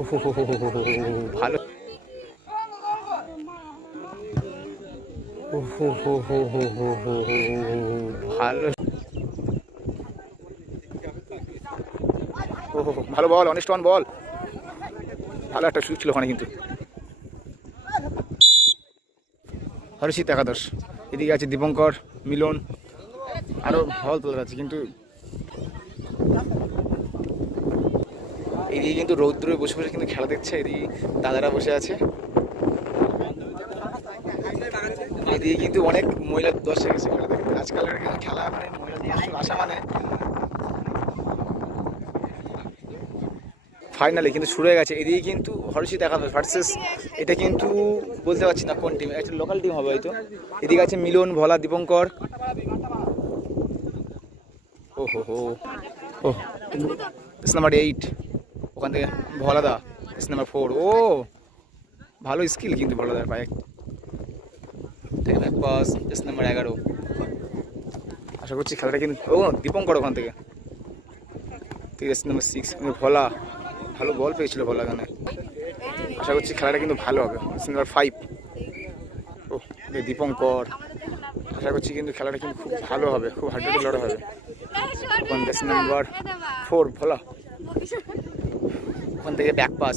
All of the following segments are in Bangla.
ভালো ভালো ভালো বল, অনেস্ট ওয়ান বল। ভালো একটা সুযোগ ছিল ওখানে কিন্তু। হরিষিত একাদশ, এদিকে আছে দীপঙ্কর, মিলন, আরও ভালো প্লেয়ার আছে কিন্তু এদিকে কিন্তু রৌদ্রে বসে বসে কিন্তু খেলা দেখছে। এদিকে দাদারা বসে আছে, এদিকে কিন্তু অনেক মহিলা দর্শক এসে খেলা দেখতে। আজকালের খেলা মানে মহিলা দর্শক আসা মানে ফাইনালে কিন্তু শুরু হয়ে গেছে। এদিকে কিন্তু হর্ষিত একাদশ ভার্সেস, এটা কিন্তু বলতে পারছি না কোন টিম, একটা লোকাল টিম হবে হয়তো। এদিকে আছে মিলন, ভোলা, দীপঙ্কর। ও হো হো ও পিস নাম্বার 8, ওখান থেকে ভোলাদা পিস নাম্বার 4। ও ভালো স্কিল কিন্তু ভোলাদার পায়ে থেকে ব্যাক পাস পিস নাম্বার 11। আশা করছি খেলাটা কিন্তু, ও দীপঙ্কর ওখান থেকে পিস নাম্বার 6 ভোলা, ভালো বল পেয়েছিল ভোলা এখানে। আশা করছি খেলাটা কিন্তু ভালো হবে। পিস নাম্বার 5, ও দীপঙ্কর। আশা করছি কিন্তু খেলাটা কিন্তু খুব ভালো হবে, খুব হাড্ডাহাড্ডি লড়াই হবে। ওখান পিস নাম্বার 4 ভোলা, ওখান থেকে ব্যাক পাস।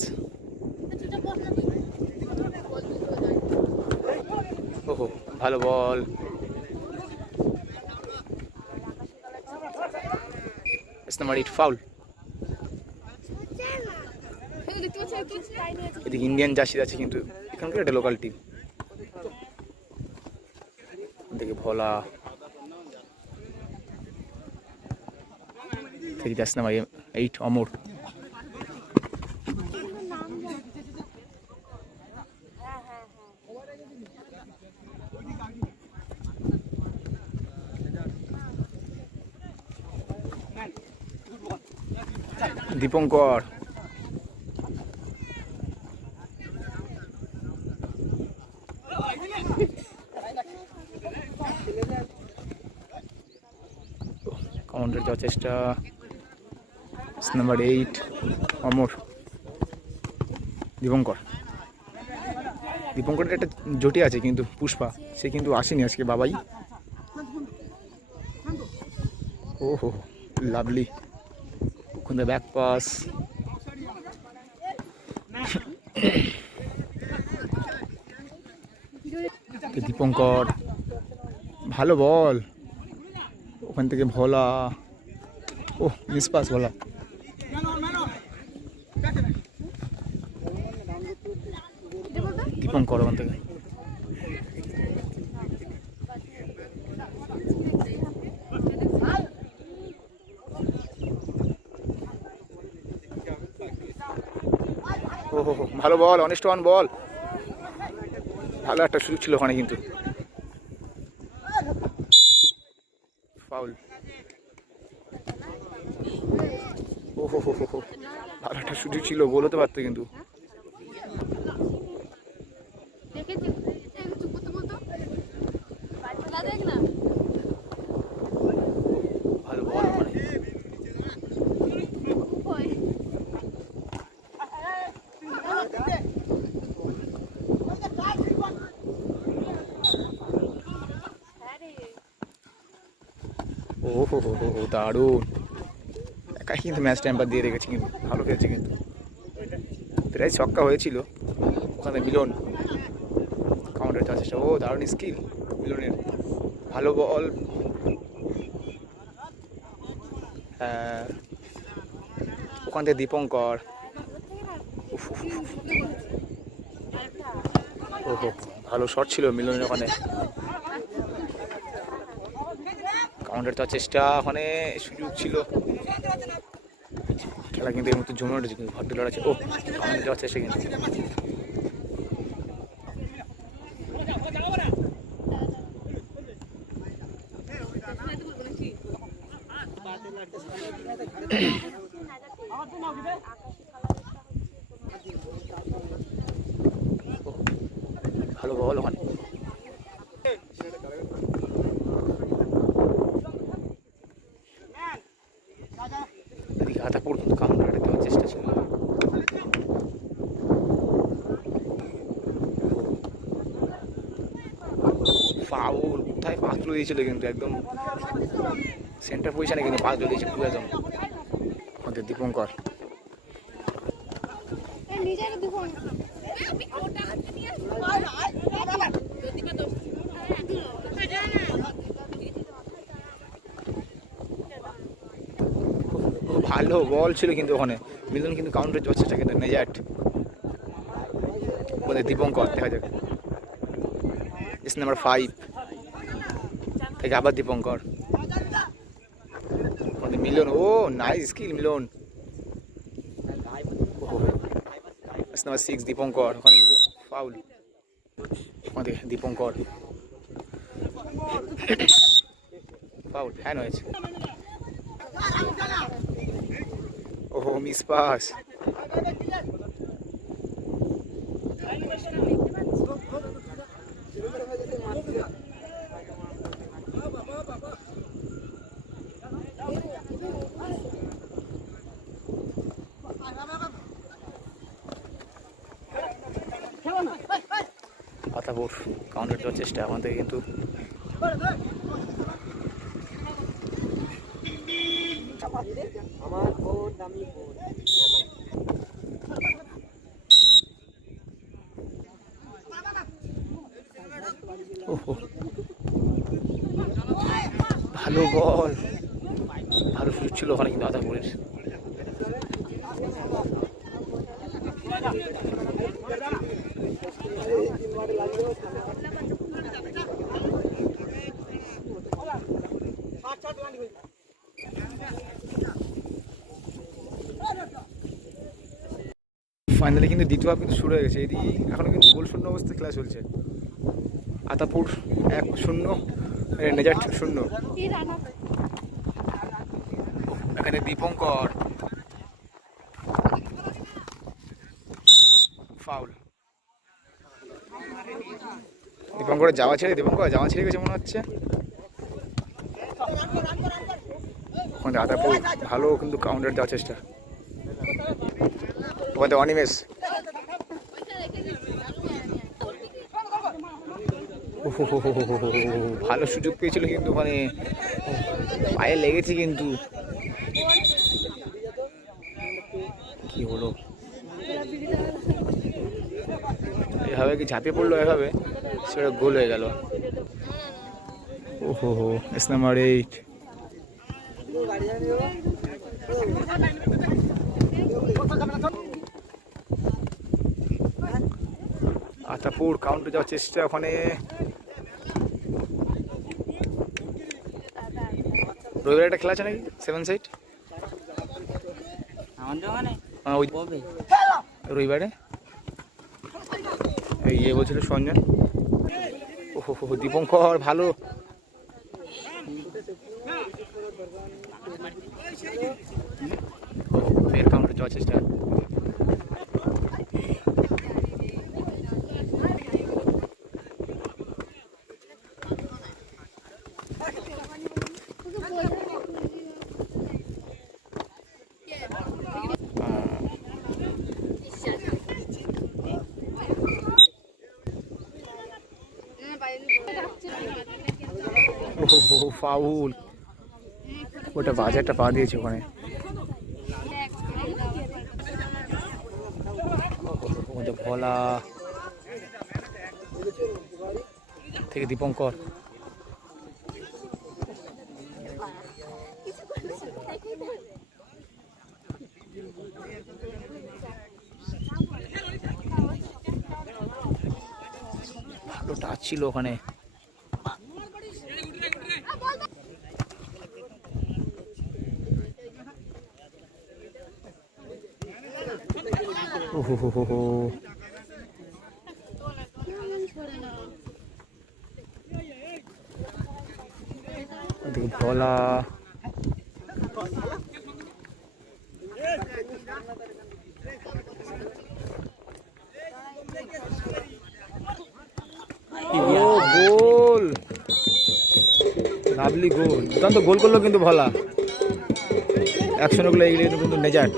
ওহো ভালো বল, পিস নাম্বার 8 ফাউল। এদিকে ইন্ডিয়ান জার্সি আছে কিন্তু এখানকার একটা লোকাল টিম। দেখে ভোলা থেকে পিস নাম্বার 8 অমর। দীপঙ্কর, কাউন্টার যাওয়ার চেষ্টা, নাম্বার 8 অমর। দীপঙ্কর, দীপঙ্করের একটা জটি আছে কিন্তু পুষ্পা, সে কিন্তু আসেনি আজকে বাবাই। ও হো লাভলি, ওখানে ব্যাক পাস। দীপঙ্কর ভালো বল, ওখান থেকে ভোলা, ও মিস পাস ভোলা। দীপঙ্কর ওখান থেকে ও হো হো ভালো বল, অনেস্ট ওয়ান বল। ভালো একটা সুযোগ ছিল ওখানে কিন্তু ফাউল। ও হো হো হো, ভালো একটা সুযোগ ছিল, বলতে পারতো কিন্তু। ভালো বল মানে ও হো হো হো, দারুণ। একাই কিন্তু ম্যাচ টাইম্পার দিয়ে রেখেছে কিন্তু, ভালো খেলছে কিন্তু। প্রায় ছক্কা হয়েছিল ওখানে। মিলন কাউন্টার যাওয়ার চেষ্টা, ও দারুণ স্কিল মিলনের, ভালো বল। হ্যাঁ ওখান থেকে দীপঙ্কর, ওহো ভালো শট ছিল মিলনের ওখানে। কাউন্টার দেওয়ার চেষ্টা, ওখানে সুযোগ ছিল। খেলা কিন্তু এর মতো জমে উঠেছে কিন্তু, ভাগ্য লড়াচ্ছে। ও কাউন্টার দেওয়ার চেষ্টা কিন্তু ভালো বল ওখানে। এদিকে আধা পর্যন্ত কাউন্টার দেওয়ার চেষ্টা ছিল। পাতলো দিয়েছিল কিন্তু একদম সেন্টার পজিশনে কিন্তু পাতলো দিয়েছে পুরো একদম আমাদের দীপঙ্কর। ভালো বল ছিল কিন্তু ওখানে মিলন কিন্তু কাউন্টার যাওয়ার চেষ্টা কিন্তু নেজাট আমাদের দীপঙ্কর। দেখা যাক ইস নাম্বার 5 থেকে আবার দীপঙ্কর আমাদের মিলন। ও নাইস স্কিল মিলন। ইস নাম্বার 6 দীপঙ্কর। ওখানে কিন্তু ফাউল আমাদের দীপঙ্কর। ফাউল হ্যান্ড হয়েছে। ওহো মিস পাস। পাতাপুর কাউন্টার দেওয়ার চেষ্টা আমাদের কিন্তু আমার ফোন দামি ফোন। ভালো বল, ভালো শুট ছিল ওখানে কিন্তু আদাপুরের। ফাইনালি কিন্তু দ্বিতীয় হাফ কিন্তু শুরু হয়ে গেছে। এদিকে এখনো কিন্তু গোল শূন্য অবস্থায় খেলা চলছে। আতাপুর 1-0, নেজাট 0। এখানে দীপঙ্কর ফাউল। দীপঙ্করের যাওয়া ছেড়ে গেছে মনে হচ্ছে। ওখানে আতাপুর ভালো কিন্তু কাউন্টার দেওয়ার চেষ্টা। ওখানে অনিমেষ ভালো সুযোগ পেয়েছিল কিন্তু ওখানে পায়ে লেগেছে কিন্তু কি হলো, এভাবে কি ঝাঁপিয়ে পড়লো, এভাবে সেটা গোল হয়ে গেল। ওহো ইস নাম্বার 8 আতাপুর কাউন্টে যাওয়ার চেষ্টা। ওখানে রবিবার একটা খেলা আছে নাকি 7 সাইড আমাদের ওখানে ওই রবিবারে এই বলছিল সঞ্জন। ওহো দীপঙ্কর ভালো ফের কাউন্টে যাওয়ার চেষ্টা। ফাউল, ওটা বাজারটা পা দিয়েছে ওখানে। ভোলা থেকে দীপঙ্কর। ভালো টাচ ছিল ওখানে। ভোলা গোল, লাভলি গোল, দুর্দান্ত গোল করলো কিন্তু ভোলা। 100 গুলো এগিয়ে কিন্তু নেজাট।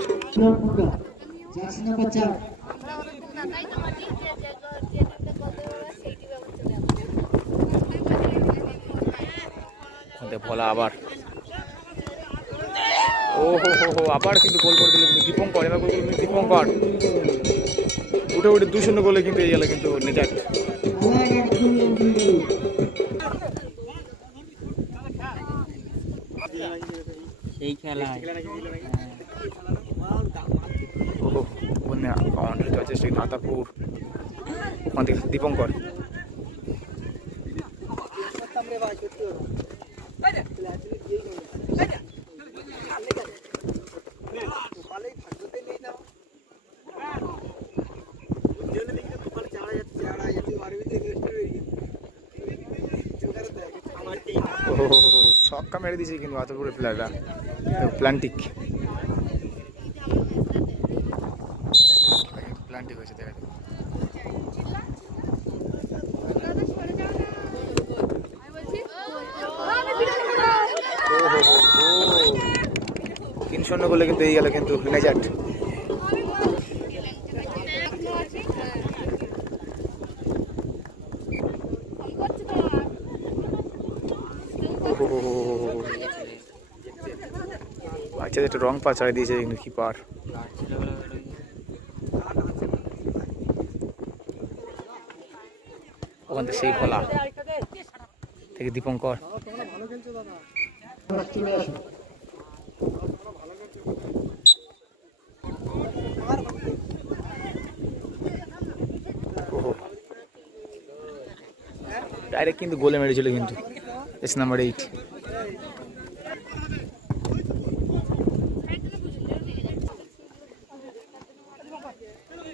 ওখান থেকে ভোলা আবার, ও হো হো হো, আবার কিন্তু গোল করে দিল কিন্তু দীপঙ্কর, এবার গোল কিন্তু দীপঙ্কর, উঠে উঠে 2-0 গোলে কিন্তু এই গেল কিন্তু নেজাট। সেই খেলা নাতাপুর, ওখান থেকে দীপঙ্কর, ছক্কা মেরে দিয়েছে কিন্তু আতপুরের প্লেয়াররা, প্ল্যান্টিক প্ল্যান্টিক হয়েছে দেখা যায়। 3-0 গোলে কিন্তু এই গেল কিন্তু নেজাট। আচ্ছা, একটু রং পা ছাড়িয়ে দিয়েছে কিন্তু কিপার। ওখান থেকে সেই খোলা থেকে দীপঙ্কর, ডাইরেক্ট কিন্তু গোলে মেরেছিল কিন্তু এস নাম্বার 8।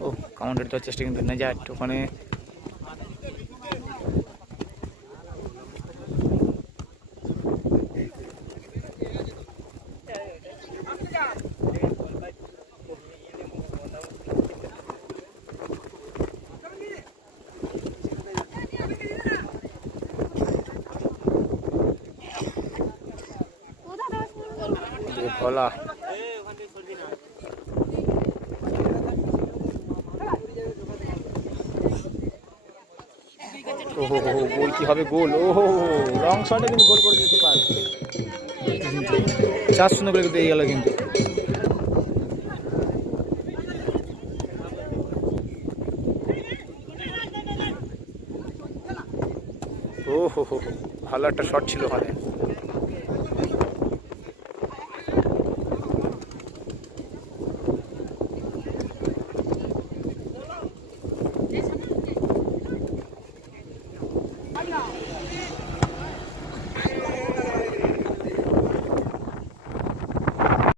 ও কাউন্টার দেওয়ার চেষ্টা কিন্তু নেজাট ওখানে, ভোলা ওহো গোল কি হবে, গোল, ওহো রং শটে কিন্তু গোল করে দিতে পারে। 4-0 করে কিন্তু এই গেল কিন্তু। ওহো হো, ভালো একটা শট ছিল ওখানে।